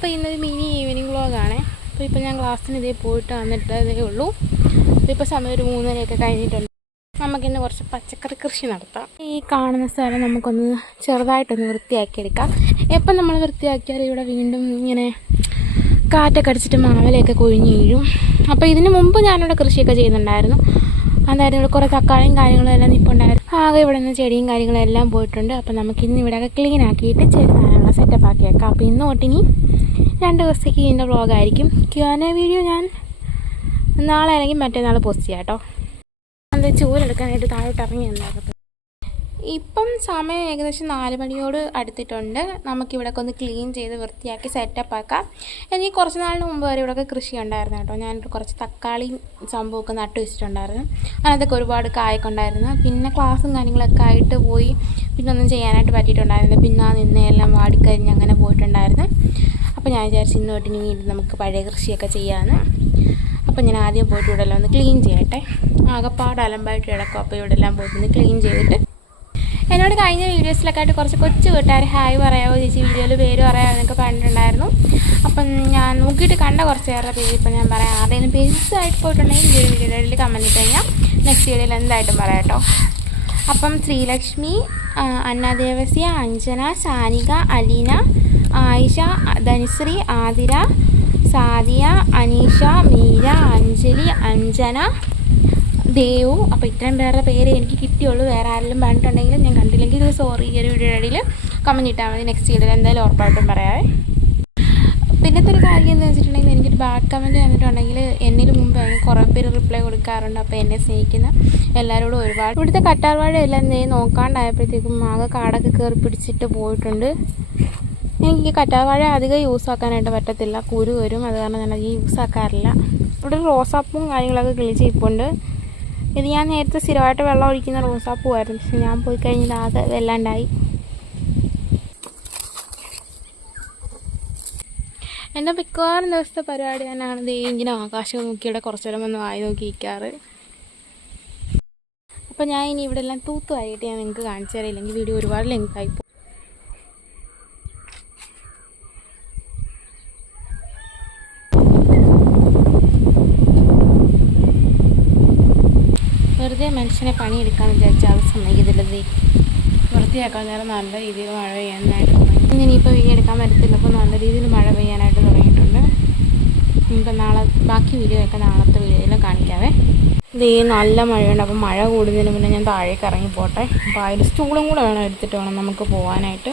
അപ്പോൾ ഇന്നൊരു mini evening വ്ളോഗാണ്. അപ്പോൾ ഇപ്പോൾ ഞാൻ ക്ലാസ്സിന് ഇതേ പോയിട്ട് വന്നിട്ടതേ ഉള്ളൂ. ഇപ്പോൾ സമയം ഒരു 3:30 കഴിഞ്ഞിട്ടുണ്ട്. നമുക്കിന്ന് കുറച്ച് പച്ചക്കറി കൃഷി നടത്താം. ഈ കാണുന്ന സ്ഥലം നമുക്കൊന്ന് ചെറുതായിട്ടൊന്ന് വൃത്തിയാക്കിയെടുക്കാം. എപ്പം നമ്മൾ വൃത്തിയാക്കിയാൽ ഇവിടെ വീണ്ടും ഇങ്ങനെ കാറ്റൊക്കെ അടിച്ചിട്ട് മാവലയൊക്കെ കൊഴിഞ്ഞ് വീഴും. അപ്പോൾ ഇതിന് മുമ്പ് ഞാനിവിടെ കൃഷിയൊക്കെ ചെയ്യുന്നുണ്ടായിരുന്നു. അതായത് ഇവിടെ കുറേ തക്കാളിയും കാര്യങ്ങളും എല്ലാം നിൽപ്പുണ്ടായിരുന്നു. ആകെ ഇവിടെ നിന്ന് ചെടിയും കാര്യങ്ങളും എല്ലാം പോയിട്ടുണ്ട്. അപ്പോൾ നമുക്കിന്ന് ഇവിടെയൊക്കെ ക്ലീൻ ആക്കിയിട്ട് ചെടി നനയുള്ള സെറ്റപ്പ് ആക്കി വെക്കാം. അപ്പോൾ ഇന്ന് തൊട്ടിനി 2 ദിവസത്തേക്ക് ഇതിൻ്റെ വ്ളോഗായിരിക്കും. Q&A വീഡിയോ ഞാൻ നാളെ അല്ലെങ്കിൽ മറ്റന്നാൾ പോസ്റ്റ് ചെയ്യാം കേട്ടോ. അത് ചൂലെടുക്കാനായിട്ട് താഴോട്ട് ഇറങ്ങി വന്നായിരുന്നു. ഇപ്പം സമയം ഏകദേശം 4 മണിയോട് അടുത്തിട്ടുണ്ട്. നമുക്കിവിടെയൊക്കെ ഒന്ന് ക്ലീൻ ചെയ്ത് വൃത്തിയാക്കി സെറ്റപ്പ് ആക്കാം. എനിക്ക് കുറച്ച് നാളിന് മുമ്പ് വരെ ഇവിടെയൊക്കെ കൃഷി ഉണ്ടായിരുന്നു കേട്ടോ. ഞാൻ കുറച്ച് തക്കാളിയും സംഭവമൊക്കെ നട്ടു വെച്ചിട്ടുണ്ടായിരുന്നു. അതിനകത്തൊക്കെ ഒരുപാട് കായൊക്കെ. പിന്നെ ക്ലാസ്സും കാര്യങ്ങളൊക്കെ ആയിട്ട് പോയി പിന്നെ ഒന്നും ചെയ്യാനായിട്ട് പറ്റിയിട്ടുണ്ടായിരുന്നില്ല. പിന്നെ ആ നിന്നെല്ലാം വാടിക്കരിഞ്ഞ് അങ്ങനെ പോയിട്ടുണ്ടായിരുന്നു. അപ്പോൾ ഞാൻ വിചാരിച്ചു ഇന്ന് തൊട്ട് ഇനി നമുക്ക് പഴയ കൃഷിയൊക്കെ ചെയ്യാമെന്ന്. അപ്പോൾ ഞാൻ ആദ്യം പോയിട്ട് ഇവിടെ എല്ലാം ഒന്ന് ക്ലീൻ ചെയ്യട്ടെ. ആകെപ്പാട് അലമ്പായിട്ട് കിടക്കും. അപ്പോൾ ഇവിടെ എല്ലാം പോയിട്ടൊന്ന് ക്ലീൻ ചെയ്തിട്ട് എന്നോട് കഴിഞ്ഞ വീഡിയോസിലൊക്കെ ആയിട്ട് കുറച്ച് കൊച്ചു കൂട്ടുകാർ ഹായ് പറയാമോ ചേച്ചി, വീഡിയോയിൽ പേര് പറയാമോ എന്നൊക്കെ പറഞ്ഞിട്ടുണ്ടായിരുന്നു. അപ്പം ഞാൻ നോക്കിയിട്ട് കണ്ട കുറച്ച് പേരുടെ പേര് ഇപ്പം ഞാൻ പറയാം. ആരുടെയും പേര് മിസ്സായിട്ട് പോയിട്ടുണ്ടെങ്കിൽ ഈ ഒരു വീഡിയോയിൽ കമൻറ്റ് ഇട്ട് കഴിഞ്ഞാൽ നെക്സ്റ്റ് വീഡിയോയിൽ എന്തായിട്ടും പറയാം കേട്ടോ. അപ്പം ശ്രീലക്ഷ്മി, അന്നദേവസ്യ, അഞ്ജന, സാനിക, അലീന, ആയിഷ, ധനുശ്രീ, ആതിര, സാദിയ, അനീഷ, മീര, അഞ്ജലി, അഞ്ജന, ദേവു. അപ്പോൾ ഇത്രയും പേരുടെ പേര് എനിക്ക് കിട്ടിയുള്ളൂ. വേറെ ആരെങ്കിലും പറഞ്ഞിട്ടുണ്ടെങ്കിൽ ഞാൻ കണ്ടില്ലെങ്കിൽ സോറി. ഈ ഒരു വീഡിയോയുടെ ഇടയിൽ കമൻറ്റ് ഇട്ടാൽ മതി. നെക്സ്റ്റ് വീഡിയോയിൽ എന്തായാലും ഉറപ്പായിട്ടും പറയാവേ. പിന്നത്തെ ഒരു കാര്യം എന്ന് വെച്ചിട്ടുണ്ടെങ്കിൽ എനിക്കൊരു ബാഡ് കമൻറ്റ് വന്നിട്ടുണ്ടെങ്കിൽ എന്നിൽ മുമ്പ് എനിക്ക് കുറേ പേര് റിപ്ലൈ കൊടുക്കാറുണ്ട്. അപ്പോൾ എന്നെ സ്നേഹിക്കുന്ന എല്ലാവരോടും ഒരുപാട്. ഇവിടുത്തെ കറ്റാർവാഴ എല്ലാം നോക്കാണ്ടായപ്പോഴത്തേക്കും ആകെ കാടൊക്കെ കയറി പിടിച്ചിട്ട് പോയിട്ടുണ്ട്. എനിക്ക് കറ്റാർവാഴ അധികം യൂസ് ആക്കാനായിട്ട് പറ്റത്തില്ല, കുരു വരും. അത് കാരണം ഞാൻ അധികം യൂസ് ആക്കാറില്ല. ഇവിടെ റോസാപ്പും കാര്യങ്ങളൊക്കെ കിളിച്ച് ഇപ്പുണ്ട്. ഇത് ഞാൻ നേരത്തെ സ്ഥിരമായിട്ട് വെള്ളം ഒഴിക്കുന്ന റോസാപ്പൂവായിരുന്നു. പക്ഷെ ഞാൻ പോയി കഴിഞ്ഞാൽ ആകെ വെല്ലാണ്ടായി. എൻ്റെ മിക്കവാറും ദിവസത്തെ പരിപാടി തന്നെയാണ് ഇങ്ങനെ ആകാശം നോക്കിയുടെ കുറച്ച് നേരം ഒന്ന് വായി നോക്കിയിരിക്കാറ്. അപ്പോൾ ഞാൻ ഇനി ഇവിടെ എല്ലാം തൂത്തുവായിട്ട് ഞാൻ നിങ്ങൾക്ക് കാണിച്ചു തരാം. ഇല്ലെങ്കിൽ വീഡിയോ ഒരുപാട് ലെങ്തായി പോകും. വെറുതെ മനുഷ്യനെ പണിയെടുക്കാമെന്ന് വിചാരിച്ചാൽ അത് സമ്മതിക്കത്തില്ലത്. വൃത്തിയാക്കാൻ നേരം നല്ല രീതിയിൽ മഴ പെയ്യാനായിട്ട് തുടങ്ങി. ഇനിയിപ്പോൾ വീഡിയോ എടുക്കാൻ പറ്റത്തില്ല. അപ്പോൾ നല്ല രീതിയിൽ മഴ പെയ്യാനായിട്ട് തുടങ്ങിയിട്ടുണ്ട്. ഇനിയിപ്പോൾ നാളെ ബാക്കി വീഡിയോ ഒക്കെ നാളത്തെ വീഡിയോയിൽ കാണിക്കാവേ. നല്ല മഴയുണ്ട്. അപ്പോൾ മഴ കൂടുന്നതിന് മുന്നേ ഞാൻ താഴേക്ക് ഇറങ്ങി പോട്ടെ. അപ്പോൾ അതിൽ സ്റ്റൂളും കൂടെ എടുത്തിട്ട് വേണം നമുക്ക് പോകാനായിട്ട്.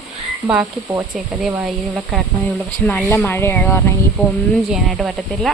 ബാക്കി പോച്ചയൊക്കെ അതേ വഴിയിലൂടെ കിടക്കുന്നതേ ഉള്ളൂ. പക്ഷെ നല്ല മഴയാണ് കാരണം ഇപ്പോൾ ഒന്നും ചെയ്യാനായിട്ട് പറ്റത്തില്ല.